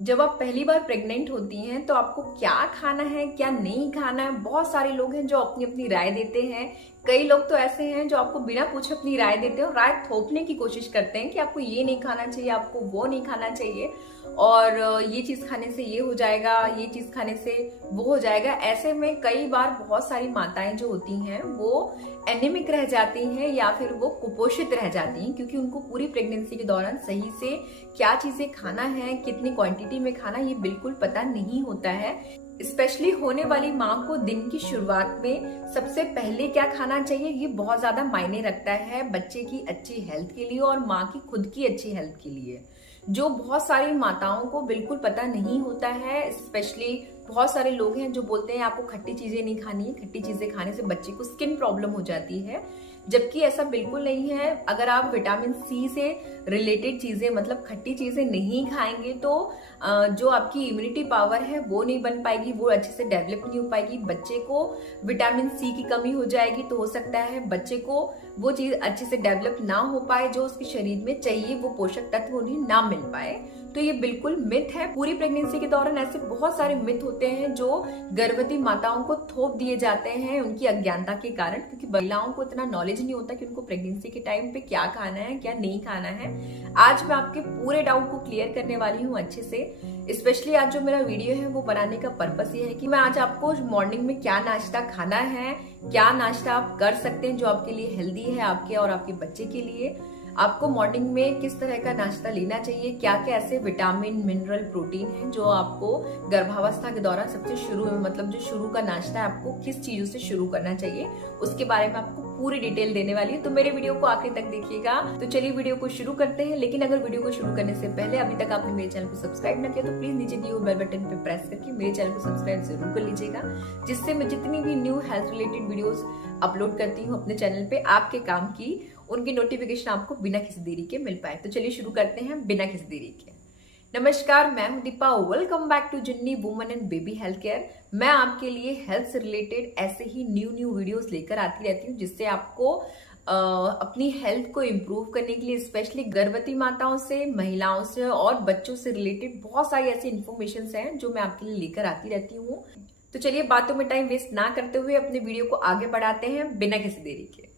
जब आप पहली बार प्रेग्नेंट होती हैं तो आपको क्या खाना है क्या नहीं खाना है, बहुत सारे लोग हैं जो अपनी अपनी राय देते हैं। कई लोग तो ऐसे हैं जो आपको बिना पूछे अपनी राय देते हैं और राय थोपने की कोशिश करते हैं कि आपको ये नहीं खाना चाहिए, आपको वो नहीं खाना चाहिए, और ये चीज खाने से ये हो जाएगा, ये चीज खाने से वो हो जाएगा। ऐसे में कई बार बहुत सारी माताएं जो होती हैं वो एनीमिक रह जाती हैं या फिर वो कुपोषित रह जाती हैं, क्योंकि उनको पूरी प्रेगनेंसी के दौरान सही से क्या चीजें खाना है, कितनी क्वांटिटी में खाना, ये बिल्कुल पता नहीं होता है। स्पेशली होने वाली माँ को दिन की शुरुआत में सबसे पहले क्या खाना चाहिए, ये बहुत ज्यादा मायने रखता है बच्चे की अच्छी हेल्थ के लिए और माँ की खुद की अच्छी हेल्थ के लिए, जो बहुत सारी माताओं को बिल्कुल पता नहीं होता है। स्पेशली बहुत सारे लोग हैं जो बोलते हैं आपको खट्टी चीजें नहीं खानी है, खट्टी चीजें खाने से बच्चे को स्किन प्रॉब्लम हो जाती है, जबकि ऐसा बिल्कुल नहीं है। अगर आप विटामिन सी से रिलेटेड चीजें मतलब खट्टी चीजें नहीं खाएंगे तो जो आपकी इम्यूनिटी पावर है वो नहीं बन पाएगी, वो अच्छे से डेवलप नहीं हो पाएगी, बच्चे को विटामिन सी की कमी हो जाएगी, तो हो सकता है बच्चे को वो चीज अच्छे से डेवलप ना हो पाए जो उसके शरीर में चाहिए, वो पोषक तत्व उन्हें ना मिल पाए। तो ये बिल्कुल मिथ है। पूरी प्रेगनेंसी के दौरान ऐसे बहुत सारे मिथ होते हैं जो गर्भवती माताओं को थोप दिए जाते हैं उनकी अज्ञानता के कारण, क्योंकि महिलाओं को इतना नॉलेज नहीं होता कि उनको प्रेगनेंसी के टाइम पे क्या खाना है क्या नहीं खाना है। आज मैं आपके पूरे डाउट को क्लियर करने वाली हूँ अच्छे से। स्पेशली आज जो मेरा वीडियो है वो बनाने का पर्पस ये है कि मैं आज आपको मॉर्निंग में क्या नाश्ता खाना है, क्या नाश्ता आप कर सकते हैं जो आपके लिए हेल्दी है, आपके और आपके बच्चे के लिए, आपको मॉर्निंग में किस तरह का नाश्ता लेना चाहिए, क्या क्या ऐसे विटामिन मिनरल प्रोटीन है जो आपको गर्भावस्था के दौरान सबसे शुरू में मतलब जो शुरू का नाश्ता है आपको किस चीजों से शुरू करना चाहिए, उसके बारे में आपको पूरी डिटेल देने वाली है। तो मेरे वीडियो को आखिर तक देखिएगा। तो चलिए वीडियो को शुरू करते हैं। लेकिन अगर वीडियो को शुरू करने से पहले अभी तक आपने मेरे चैनल को सब्सक्राइब न किया तो प्लीज नीचे दिए हुए बेल बटन पे प्रेस करके मेरे चैनल को सब्सक्राइब जरूर कर लीजिएगा, जिससे मैं जितनी भी new health related videos upload करती हूँ अपने चैनल पे आपके काम की, उनकी नोटिफिकेशन आपको बिना किसी देरी के मिल पाए। तो चलिए शुरू करते हैं बिना किसी देरी के। नमस्कार, मैं हूं दीपा। वेलकम बैक टू जिन्नी women and baby health care. मैं आपके लिए हेल्थ से रिलेटेड ऐसे ही न्यू वीडियोस लेकर आती रहती हूँ, जिससे आपको अपनी हेल्थ को इम्प्रूव करने के लिए स्पेशली गर्भवती माताओं से, महिलाओं से और बच्चों से रिलेटेड बहुत सारी ऐसी इन्फॉर्मेशन हैं जो मैं आपके लिए लेकर आती रहती हूँ। तो चलिए बातों में टाइम वेस्ट ना करते हुए अपने वीडियो को आगे बढ़ाते हैं बिना किसी देरी के।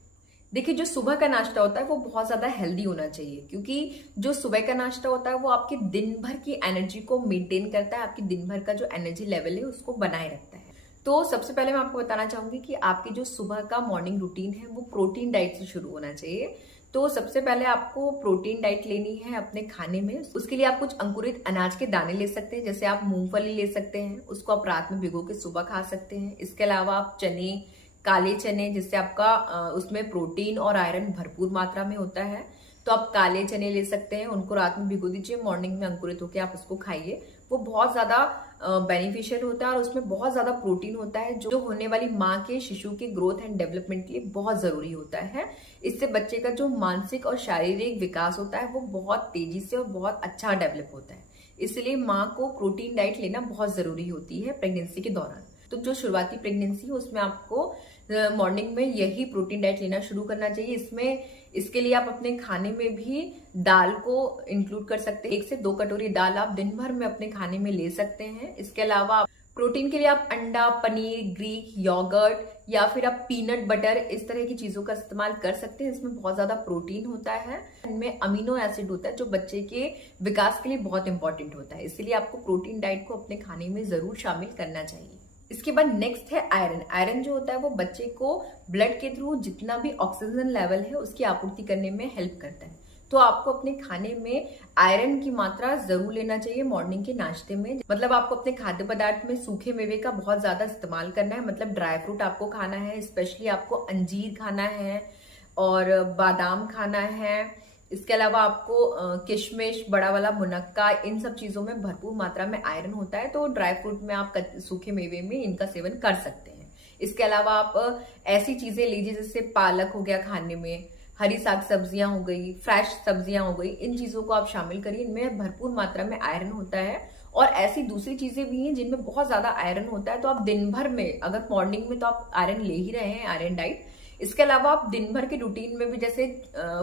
देखिए, जो सुबह का नाश्ता होता है वो बहुत ज्यादा हेल्दी होना चाहिए, क्योंकि जो सुबह का नाश्ता होता है वो आपके दिन भर की एनर्जी को मेंटेन करता है, आपकी दिन भर का जो एनर्जी लेवल है उसको बनाए रखता है। तो सबसे पहले मैं आपको बताना चाहूंगी कि आपकी जो सुबह का मॉर्निंग रूटीन है वो प्रोटीन डाइट से शुरू होना चाहिए। तो सबसे पहले आपको प्रोटीन डाइट लेनी है अपने खाने में। उसके लिए आप कुछ अंकुरित अनाज के दाने ले सकते हैं, जैसे आप मूंगफली ले सकते हैं, उसको आप रात में भिगो के सुबह खा सकते हैं। इसके अलावा आप चने, काले चने, जिससे आपका उसमें प्रोटीन और आयरन भरपूर मात्रा में होता है, तो आप काले चने ले सकते हैं, उनको रात में भिगो दीजिए, मॉर्निंग में अंकुरित होकर आप उसको खाइए। वो बहुत ज्यादा बेनिफिशियल होता है और उसमें बहुत ज्यादा प्रोटीन होता है जो होने वाली माँ के शिशु के ग्रोथ एंड डेवलपमेंट के लिए बहुत जरूरी होता है। इससे बच्चे का जो मानसिक और शारीरिक विकास होता है वो बहुत तेजी से और बहुत अच्छा डेवलप होता है। इसलिए माँ को प्रोटीन डाइट लेना बहुत जरूरी होती है प्रेगनेंसी के दौरान। तो जो शुरुआती प्रेगनेंसी है उसमें आपको मॉर्निंग में यही प्रोटीन डाइट लेना शुरू करना चाहिए। इसके लिए आप अपने खाने में भी दाल को इंक्लूड कर सकते हैं। 1 से 2 कटोरी दाल आप दिन भर में अपने खाने में ले सकते हैं। इसके अलावा प्रोटीन के लिए आप अंडा, पनीर, ग्रीक योगर्ट या फिर आप पीनट बटर, इस तरह की चीजों का इस्तेमाल कर सकते हैं। इसमें बहुत ज्यादा प्रोटीन होता है, इनमें अमीनो एसिड होता है जो बच्चे के विकास के लिए बहुत इंपॉर्टेंट होता है। इसलिए आपको प्रोटीन डाइट को अपने खाने में जरूर शामिल करना चाहिए। इसके बाद नेक्स्ट है आयरन। आयरन जो होता है वो बच्चे को ब्लड के थ्रू जितना भी ऑक्सीजन लेवल है उसकी आपूर्ति करने में हेल्प करता है। तो आपको अपने खाने में आयरन की मात्रा जरूर लेना चाहिए मॉर्निंग के नाश्ते में। मतलब आपको अपने खाद्य पदार्थ में सूखे मेवे का बहुत ज्यादा इस्तेमाल करना है, मतलब ड्राई फ्रूट आपको खाना है, स्पेशली आपको अंजीर खाना है और बादाम खाना है। इसके अलावा आपको किशमिश, बड़ा वाला मुनक्का, इन सब चीजों में भरपूर मात्रा में आयरन होता है, तो ड्राई फ्रूट में आप सूखे मेवे में इनका सेवन कर सकते हैं। इसके अलावा आप ऐसी चीजें लीजिए जैसे पालक हो गया खाने में, हरी साग सब्जियां हो गई, फ्रेश सब्जियां हो गई, इन चीजों को आप शामिल करिए, इनमें भरपूर मात्रा में आयरन होता है। और ऐसी दूसरी चीजें भी हैं जिनमें बहुत ज्यादा आयरन होता है, तो आप दिन भर में, अगर मॉर्निंग में तो आप आयरन ले ही रहे हैं, आयरन डाइट। इसके अलावा आप दिन भर के रूटीन में भी, जैसे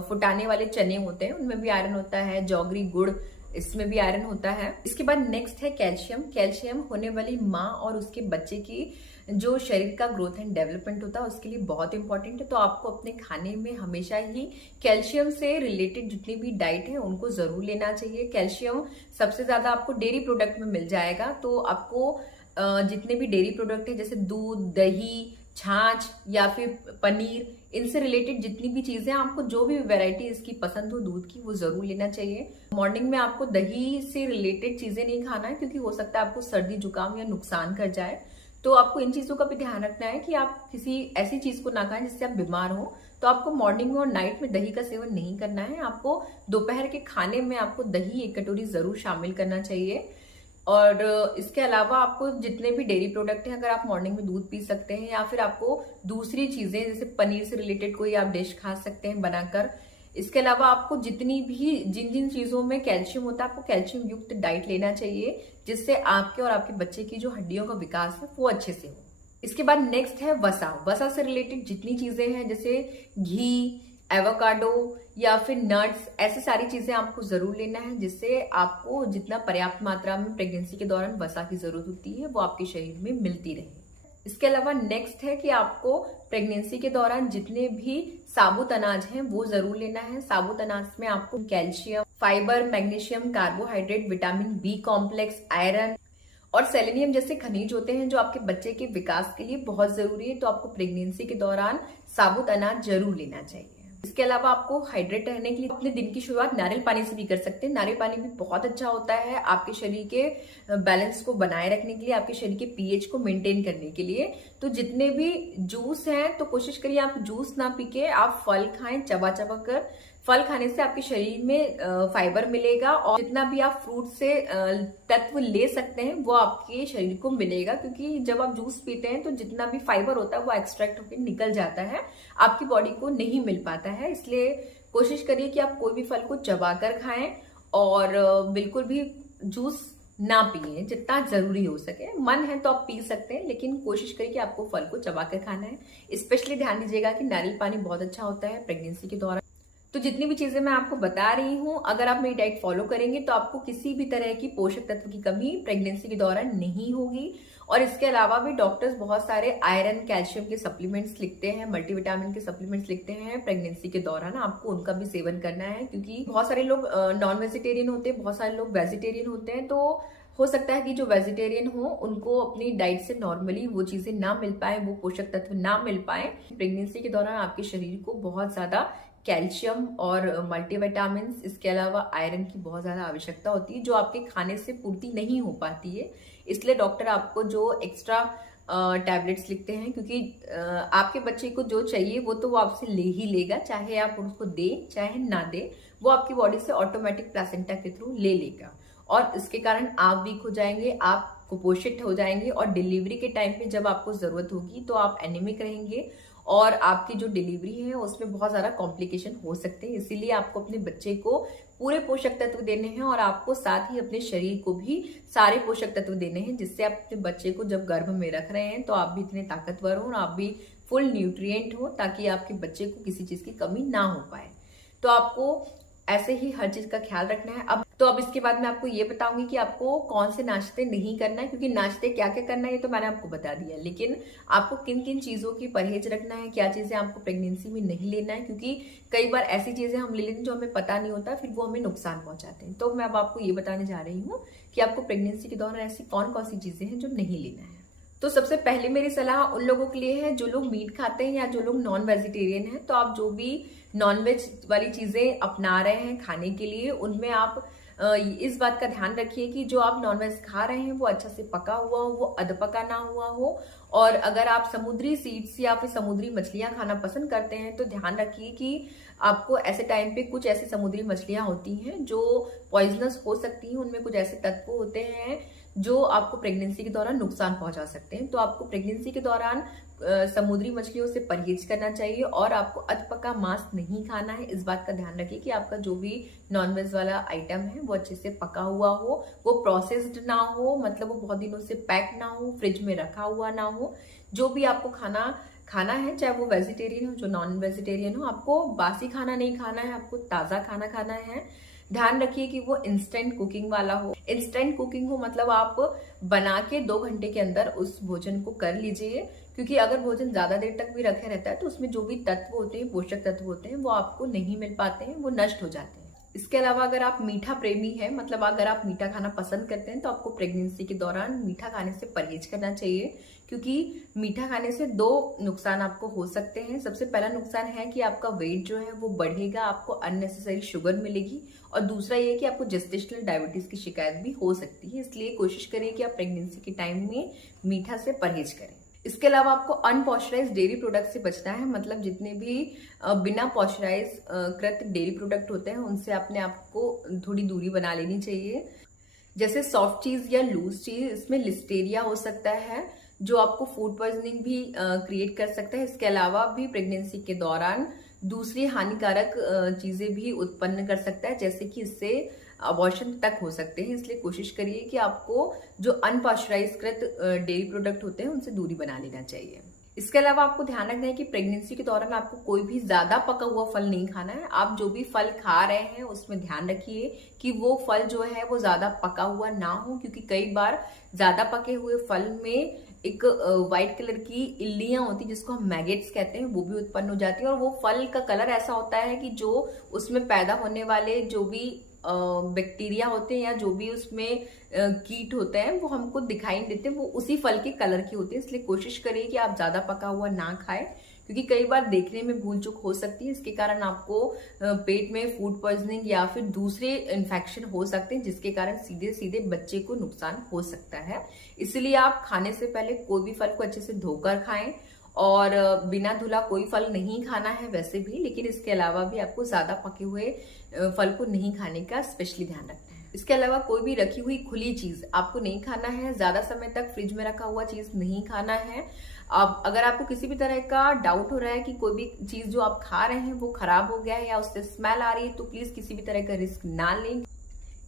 फुटाने वाले चने होते हैं उनमें भी आयरन होता है, जौगरी गुड़, इसमें भी आयरन होता है। इसके बाद नेक्स्ट है कैल्शियम। कैल्शियम होने वाली माँ और उसके बच्चे की जो शरीर का ग्रोथ एंड डेवलपमेंट होता है उसके लिए बहुत इंपॉर्टेंट है। तो आपको अपने खाने में हमेशा ही कैल्शियम से रिलेटेड जितनी भी डाइट है उनको जरूर लेना चाहिए। कैल्शियम सबसे ज्यादा आपको डेयरी प्रोडक्ट में मिल जाएगा। तो आपको जितने भी डेयरी प्रोडक्ट है जैसे दूध, दही, छाछ या फिर पनीर, इनसे रिलेटेड जितनी भी चीजें आपको जो भी वैरायटी इसकी पसंद हो दूध की वो जरूर लेना चाहिए। मॉर्निंग में आपको दही से रिलेटेड चीजें नहीं खाना है क्योंकि हो सकता है आपको सर्दी जुकाम या नुकसान कर जाए। तो आपको इन चीजों का भी ध्यान रखना है कि आप किसी ऐसी चीज को ना खाएं जिससे आप बीमार हो। तो आपको मॉर्निंग में और नाइट में दही का सेवन नहीं करना है। आपको दोपहर के खाने में आपको दही 1 कटोरी जरूर शामिल करना चाहिए। और इसके अलावा आपको जितने भी डेयरी प्रोडक्ट हैं, अगर आप मॉर्निंग में दूध पी सकते हैं या फिर आपको दूसरी चीजें जैसे पनीर से रिलेटेड कोई आप डिश खा सकते हैं बनाकर। इसके अलावा आपको जितनी भी जिन जिन चीजों में कैल्शियम होता है आपको कैल्शियम युक्त डाइट लेना चाहिए जिससे आपके और आपके बच्चे की जो हड्डियों का विकास है वो अच्छे से हो। इसके बाद नेक्स्ट है वसा। वसा से रिलेटेड जितनी चीजें हैं जैसे घी, एवोकाडो या फिर नट्स, ऐसी सारी चीजें आपको जरूर लेना है जिससे आपको जितना पर्याप्त मात्रा में प्रेगनेंसी के दौरान वसा की जरूरत होती है वो आपके शरीर में मिलती रहे। इसके अलावा नेक्स्ट है कि आपको प्रेगनेंसी के दौरान जितने भी साबुत अनाज हैं वो जरूर लेना है। साबुत अनाज में आपको calcium, fibre, magnesium, carbohydrate, vitamin B complex, iron और सेलेनियम जैसे खनिज होते हैं जो आपके बच्चे के विकास के लिए बहुत जरूरी है। तो आपको प्रेगनेंसी के दौरान साबुत अनाज जरूर लेना चाहिए। इसके अलावा आपको हाइड्रेट रहने के लिए अपने दिन की शुरुआत नारियल पानी से भी कर सकते हैं। नारियल पानी भी बहुत अच्छा होता है आपके शरीर के बैलेंस को बनाए रखने के लिए, आपके शरीर के पीएच को मेंटेन करने के लिए। तो जितने भी जूस हैं तो कोशिश करिए आप जूस ना पी के आप फल खाएं, चबा चबा कर। फल खाने से आपके शरीर में फाइबर मिलेगा और जितना भी आप फ्रूट से तत्व ले सकते हैं वो आपके शरीर को मिलेगा, क्योंकि जब आप जूस पीते हैं तो जितना भी फाइबर होता है वो एक्सट्रैक्ट होकर निकल जाता है, आपकी बॉडी को नहीं मिल पाता है। इसलिए कोशिश करिए कि आप कोई भी फल को चबाकर खाएं और बिल्कुल भी जूस ना पिए जितना जरूरी हो सके। मन है तो आप पी सकते हैं लेकिन कोशिश करिए कि आपको फल को चबाकर खाना है। स्पेशली ध्यान दीजिएगा कि नारियल पानी बहुत अच्छा होता है प्रेगनेंसी के दौरान। तो जितनी भी चीजें मैं आपको बता रही हूँ अगर आप मेरी डाइट फॉलो करेंगे तो आपको किसी भी तरह की पोषक तत्व की कमी प्रेगनेंसी के दौरान नहीं होगी। और इसके अलावा भी डॉक्टर्स बहुत सारे आयरन, कैल्शियम के सप्लीमेंट्स लिखते हैं, मल्टीविटामिन के सप्लीमेंट्स लिखते हैं प्रेगनेंसी के दौरान। आपको उनका भी सेवन करना है क्योंकि बहुत सारे लोग नॉन वेजिटेरियन होते हैं, बहुत सारे लोग वेजिटेरियन होते हैं। तो हो सकता है कि जो वेजिटेरियन हो उनको अपनी डाइट से नॉर्मली वो चीजें ना मिल पाए, वो पोषक तत्व ना मिल पाए। प्रेगनेंसी के दौरान आपके शरीर को बहुत ज्यादा कैल्शियम और मल्टीविटामिन, इसके अलावा आयरन की बहुत ज्यादा आवश्यकता होती है जो आपके खाने से पूर्ति नहीं हो पाती है। इसलिए डॉक्टर आपको जो एक्स्ट्रा टैबलेट्स लिखते हैं, क्योंकि आपके बच्चे को जो चाहिए वो तो वो आपसे ले ही लेगा, चाहे आप उसको दे चाहे ना दे, वो आपकी बॉडी से ऑटोमेटिक प्लेसेंटा के थ्रू ले लेगा। और इसके कारण आप वीक हो जाएंगे, आप कुपोषित हो जाएंगे और डिलीवरी के टाइम पे जब आपको जरूरत होगी तो आप एनीमिक रहेंगे और आपकी जो डिलीवरी है उसमें बहुत ज्यादा कॉम्प्लिकेशन हो सकते हैं। इसीलिए आपको अपने बच्चे को पूरे पोषक तत्व देने हैं और आपको साथ ही अपने शरीर को भी सारे पोषक तत्व देने हैं, जिससे आप अपने बच्चे को जब गर्भ में रख रहे हैं तो आप भी इतने ताकतवर हो और आप भी फुल न्यूट्रिएंट हो ताकि आपके बच्चे को किसी चीज की कमी ना हो पाए। तो आपको ऐसे ही हर चीज का ख्याल रखना है। अब इसके बाद मैं आपको ये बताऊंगी कि आपको कौन से नाश्ते नहीं करना है, क्योंकि नाश्ते क्या क्या करना है ये तो मैंने आपको बता दिया, लेकिन आपको किन किन चीजों की परहेज रखना है, क्या चीजें आपको प्रेगनेंसी में नहीं लेना है, क्योंकि कई बार ऐसी चीजें हम ले लेते हैं जो हमें पता नहीं होता, फिर वो हमें नुकसान पहुंचाते हैं। तो मैं अब आपको ये बताने जा रही हूँ कि आपको प्रेगनेंसी के दौरान ऐसी कौन कौन सी चीजें हैं जो नहीं लेना है। तो सबसे पहले मेरी सलाह उन लोगों के लिए है जो लोग मीट खाते हैं या जो लोग नॉन वेजिटेरियन हैं। तो आप जो भी नॉन वेज वाली चीजें अपना रहे हैं खाने के लिए उनमें आप इस बात का ध्यान रखिए कि जो आप नॉन वेज खा रहे हैं वो अच्छा से पका हुआ हो, वो अधपका ना हुआ हो। और अगर आप समुद्री सीड्स या फिर समुद्री मछलियां खाना पसंद करते हैं तो ध्यान रखिए कि आपको ऐसे टाइम पे कुछ ऐसी समुद्री मछलियां होती हैं जो पॉइजनस हो सकती हैं, उनमें कुछ ऐसे तत्व होते हैं जो आपको प्रेगनेंसी के दौरान नुकसान पहुंचा सकते हैं। तो आपको प्रेगनेंसी के दौरान समुद्री मछलियों से परहेज करना चाहिए और आपको अधपका मांस नहीं खाना है। इस बात का ध्यान रखिए कि आपका जो भी नॉनवेज वाला आइटम है वो अच्छे से पका हुआ हो, वो प्रोसेस्ड ना हो, मतलब वो बहुत दिनों से पैक ना हो, फ्रिज में रखा हुआ ना हो। जो भी आपको खाना है, चाहे वो वेजिटेरियन हो जो नॉन वेजिटेरियन हो, आपको बासी खाना नहीं खाना है, आपको ताजा खाना खाना है। ध्यान रखिए कि वो इंस्टेंट कुकिंग वाला हो। इंस्टेंट कुकिंग हो मतलब आप बना के 2 घंटे के अंदर उस भोजन को कर लीजिए, क्योंकि अगर भोजन ज्यादा देर तक भी रखे रहता है तो उसमें जो भी तत्व होते हैं, पोषक तत्व होते हैं, वो आपको नहीं मिल पाते हैं, वो नष्ट हो जाते हैं। इसके अलावा अगर आप मीठा प्रेमी हैं, मतलब अगर आप मीठा खाना पसंद करते हैं, तो आपको प्रेगनेंसी के दौरान मीठा खाने से परहेज करना चाहिए, क्योंकि मीठा खाने से 2 नुकसान आपको हो सकते हैं। सबसे पहला नुकसान है कि आपका वेट जो है वो बढ़ेगा, आपको अननेसेसरी शुगर मिलेगी, और दूसरा ये कि आपको जेस्टेशनल डायबिटीज की शिकायत भी हो सकती है। इसलिए कोशिश करिए कि आप प्रेगनेंसी के टाइम में मीठा से परहेज करें। इसके अलावा आपको अनपॉस्चराइज डेयरी प्रोडक्ट से बचना है, मतलब जितने भी बिना पॉस्चराइज कृत डेयरी प्रोडक्ट होते हैं उनसे अपने आप को थोड़ी दूरी बना लेनी चाहिए। जैसे सॉफ्ट चीज या लूज चीज, इसमें लिस्टेरिया हो सकता है जो आपको फूड पॉइजनिंग भी क्रिएट कर सकता है। इसके अलावा भी प्रेगनेंसी के दौरान दूसरी हानिकारक चीजें भी उत्पन्न कर सकता है, जैसे कि इससे अबॉर्शन तक हो सकते हैं। इसलिए कोशिश करिए कि आपको जो अनपॉस्चराइज कृत डेयरी प्रोडक्ट होते हैं उनसे दूरी बना लेना चाहिए। इसके अलावा आपको ध्यान रखना है कि प्रेगनेंसी के दौरान आपको कोई भी ज्यादा पका हुआ फल नहीं खाना है। आप जो भी फल खा रहे हैं उसमें ध्यान रखिए कि वो फल जो है वो ज्यादा पका हुआ ना हो, क्योंकि कई बार ज्यादा पके हुए फल में एक व्हाइट कलर की इल्लियां होती, जिसको हम मैगेट्स कहते हैं, वो भी उत्पन्न हो जाती है, और वो फल का कलर ऐसा होता है कि जो उसमें पैदा होने वाले जो भी बैक्टीरिया होते हैं या जो भी उसमें कीट होते हैं वो हमको दिखाई नहीं देते, वो उसी फल के कलर के होते हैं। इसलिए कोशिश करिए कि आप ज्यादा पका हुआ ना खाएं, क्योंकि कई बार देखने में भूल चूक हो सकती है। इसके कारण आपको पेट में फूड पॉइजनिंग या फिर दूसरे इन्फेक्शन हो सकते हैं, जिसके कारण सीधे सीधे बच्चे को नुकसान हो सकता है। इसलिए आप खाने से पहले कोई भी फल को अच्छे से धोकर खाएं, और बिना धुला कोई फल नहीं खाना है वैसे भी, लेकिन इसके अलावा भी आपको ज्यादा पके हुए फल को नहीं खाने का स्पेशली ध्यान रखना है। इसके अलावा कोई भी रखी हुई खुली चीज आपको नहीं खाना है, ज्यादा समय तक फ्रिज में रखा हुआ चीज नहीं खाना है। अब अगर आपको किसी भी तरह का डाउट हो रहा है कि कोई भी चीज जो आप खा रहे हैं वो खराब हो गया है या उससे स्मेल आ रही है, तो प्लीज किसी भी तरह का रिस्क ना लें।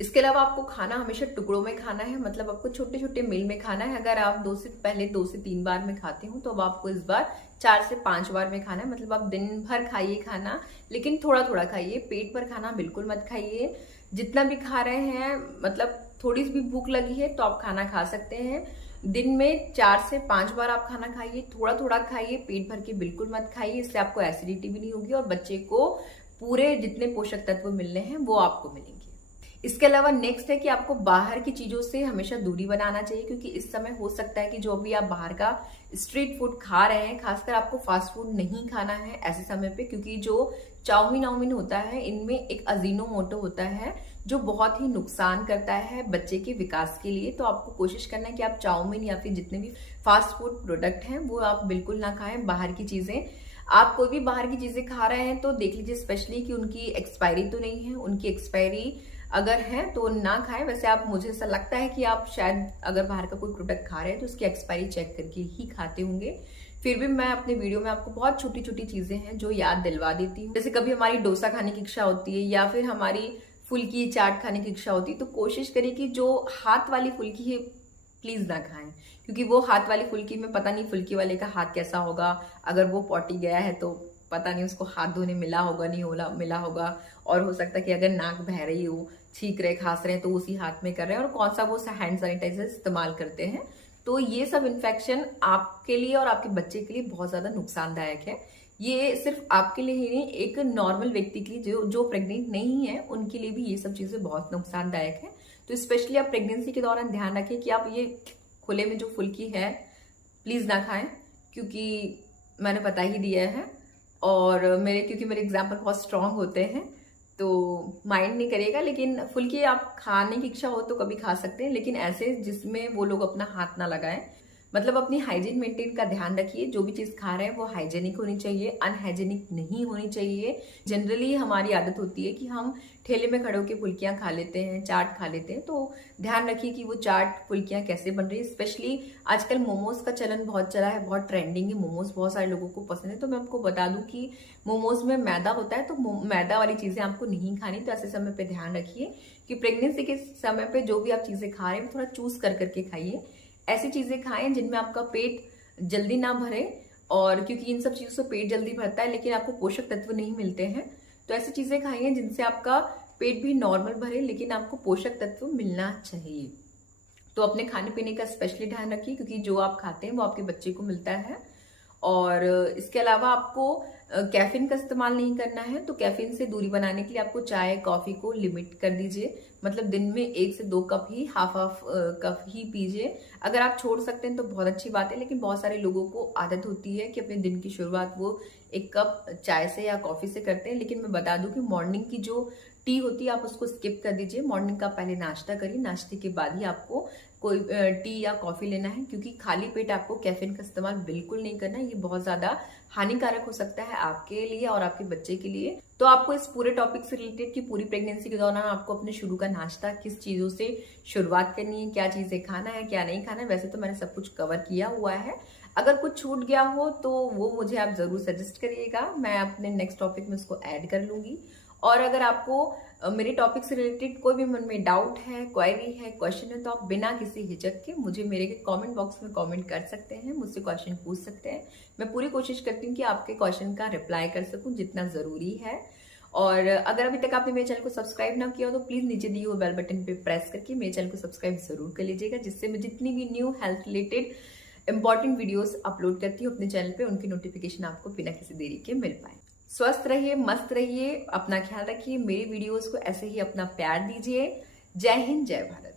इसके अलावा आपको खाना हमेशा टुकड़ों में खाना है, मतलब आपको छोटे छोटे मील में खाना है। अगर आप 2 से 3 बार में खाते हो तो अब आपको इस बार 4 से 5 बार में खाना है। मतलब आप दिन भर खाइए खाना, लेकिन थोड़ा थोड़ा खाइए, पेट भर खाना बिल्कुल मत खाइए। जितना भी खा रहे हैं, मतलब थोड़ी सी भी भूख लगी है तो आप खाना खा सकते हैं। दिन में 4 से 5 बार आप खाना खाइए, थोड़ा थोड़ा खाइए, पेट भर के बिल्कुल मत खाइए। इससे आपको एसिडिटी भी नहीं होगी और बच्चे को पूरे जितने पोषक तत्व मिलने हैं वो आपको मिलेंगे। इसके अलावा नेक्स्ट है कि आपको बाहर की चीजों से हमेशा दूरी बनाना चाहिए, क्योंकि इस समय हो सकता है कि जो भी आप बाहर का स्ट्रीट फूड खा रहे हैं, खासकर आपको फास्ट फूड नहीं खाना है ऐसे समय पे, क्योंकि जो चाउमीन होता है इनमें एक अजीनोमोटो होता है जो बहुत ही नुकसान करता है बच्चे के विकास के लिए। तो आपको कोशिश करना है कि आप चाउमीन या फिर जितने भी फास्ट फूड प्रोडक्ट हैं वो आप बिल्कुल ना खाएं। बाहर की चीजें, आप कोई भी बाहर की चीजें खा रहे हैं तो देख लीजिए स्पेशली कि उनकी एक्सपायरी तो नहीं है। उनकी एक्सपायरी अगर है तो ना खाएं। वैसे आप, मुझे ऐसा लगता है कि आप शायद अगर बाहर का कोई प्रोडक्ट खा रहे हैं तो उसकी एक्सपायरी चेक करके ही खाते होंगे। फिर भी मैं अपने वीडियो में आपको बहुत छोटी छोटी चीजें हैं जो याद दिलवा देती हूँ। जैसे कभी हमारी डोसा खाने की इच्छा होती है या फिर हमारी फुल्की चाट खाने की इच्छा होती है, तो कोशिश करें कि जो हाथ वाली फुल्की है प्लीज ना खाएं, क्योंकि वो हाथ वाली फुल्की में पता नहीं फुल्की वाले का हाथ कैसा होगा। अगर वो पॉटी गया है तो पता नहीं उसको हाथ धोने मिला होगा नहीं मिला होगा, और हो सकता है कि अगर नाक बह रही हो, छींक रहे खांस रहे हैं तो उसी हाथ में कर रहे हैं, और कौन सा वो हैंड सैनिटाइजर इस्तेमाल करते हैं। तो ये सब इन्फेक्शन आपके लिए और आपके बच्चे के लिए बहुत ज्यादा नुकसानदायक है। ये सिर्फ आपके लिए ही नहीं, एक नॉर्मल व्यक्ति के लिए जो प्रेग्नेंट नहीं है उनके लिए भी ये सब चीजें बहुत नुकसानदायक है। तो स्पेशली आप प्रेगनेंसी के दौरान ध्यान रखें कि आप ये खुले में जो फुल्की है प्लीज ना खाएं, क्योंकि मैंने बता ही दिया है। और क्योंकि मेरे एग्जाम्पल बहुत स्ट्रांग होते हैं तो माइंड नहीं करेगा, लेकिन फुल्की आप खाने की इच्छा हो तो कभी खा सकते हैं, लेकिन ऐसे जिसमें वो लोग अपना हाथ ना लगाएं। मतलब अपनी हाइजीन मेंटेन का ध्यान रखिए। जो भी चीज खा रहे हैं वो हाइजेनिक होनी चाहिए, अनहाइजेनिक नहीं होनी चाहिए। जनरली हमारी आदत होती है कि हम ठेले में खड़े होकर फुल्कियां खा लेते हैं, चाट खा लेते हैं, तो ध्यान रखिए कि वो चाट फुल्कियां कैसे बन रही है। स्पेशली आजकल मोमोज का चलन बहुत चला है, बहुत ट्रेंडिंग है मोमोज, बहुत सारे लोगों को पसंद है। तो मैं आपको बता दूं कि मोमोज में मैदा होता है, तो मैदा वाली चीजें आपको नहीं खानी। तो ऐसे समय पे ध्यान रखिए कि प्रेगनेंसी के समय पे जो भी आप चीजें खा रहे हैं थोड़ा चूज कर करके खाइए। ऐसी चीजें खाएं जिनमें आपका पेट जल्दी ना भरे, और क्योंकि इन सब चीजों से पेट जल्दी भरता है लेकिन आपको पोषक तत्व नहीं मिलते हैं, तो ऐसी चीजें खाइए जिनसे आपका पेट भी नॉर्मल भरे, लेकिन आपको पोषक तत्व मिलना चाहिए। तो अपने खाने पीने का स्पेशली ध्यान रखिए, क्योंकि जो आप खाते हैं वो आपके बच्चे को मिलता है। और इसके अलावा आपको कैफीन का इस्तेमाल नहीं करना है, तो कैफीन से दूरी बनाने के लिए आपको चाय कॉफी को लिमिट कर दीजिए। मतलब दिन में 1 से 2 कप ही, हाफ कप ही पीजिए। अगर आप छोड़ सकते हैं तो बहुत अच्छी बात है, लेकिन बहुत सारे लोगों को आदत होती है कि अपने दिन की शुरुआत वो 1 कप चाय से या कॉफी से करते हैं। लेकिन मैं बता दूं कि मॉर्निंग की जो टी होती है आप उसको स्किप कर दीजिए। मॉर्निंग का पहले नाश्ता करिए, नाश्ते के बाद ही आपको कोई टी या कॉफी लेना है, क्योंकि खाली पेट आपको कैफीन का इस्तेमाल बिल्कुल नहीं करना है। ये बहुत ज्यादा हानिकारक हो सकता है आपके लिए और आपके बच्चे के लिए। तो आपको इस पूरे टॉपिक से रिलेटेड कि पूरी प्रेगनेंसी के दौरान आपको अपने शुरू का नाश्ता किस चीजों से शुरुआत करनी है, क्या चीजें खाना है, क्या नहीं खाना है, वैसे तो मैंने सब कुछ कवर किया हुआ है। अगर कुछ छूट गया हो तो वो मुझे आप जरूर सजेस्ट करिएगा, मैं अपने नेक्स्ट टॉपिक में उसको ऐड कर लूंगी। और अगर आपको मेरे टॉपिक से रिलेटेड कोई भी मन में डाउट है, क्वेरी है, क्वेश्चन है, तो आप बिना किसी हिचक के मुझे मेरे कमेंट बॉक्स में कमेंट कर सकते हैं, मुझसे क्वेश्चन पूछ सकते हैं। मैं पूरी कोशिश करती हूँ कि आपके क्वेश्चन का रिप्लाई कर सकूं जितना जरूरी है। और अगर अभी तक आपने मेरे चैनल को सब्सक्राइब ना किया हो तो प्लीज नीचे दिए हुए बेल बटन पे प्रेस करके मेरे चैनल को सब्सक्राइब जरूर कर लीजिएगा, जिससे मैं जितनी भी new health related important videos upload करती हूँ अपने चैनल पे, उनकी नोटिफिकेशन आपको बिना किसी देरी के मिल पाए। स्वस्थ रहिए, मस्त रहिए, अपना ख्याल रखिए, मेरी वीडियोस को ऐसे ही अपना प्यार दीजिए। जय हिंद, जय भारत।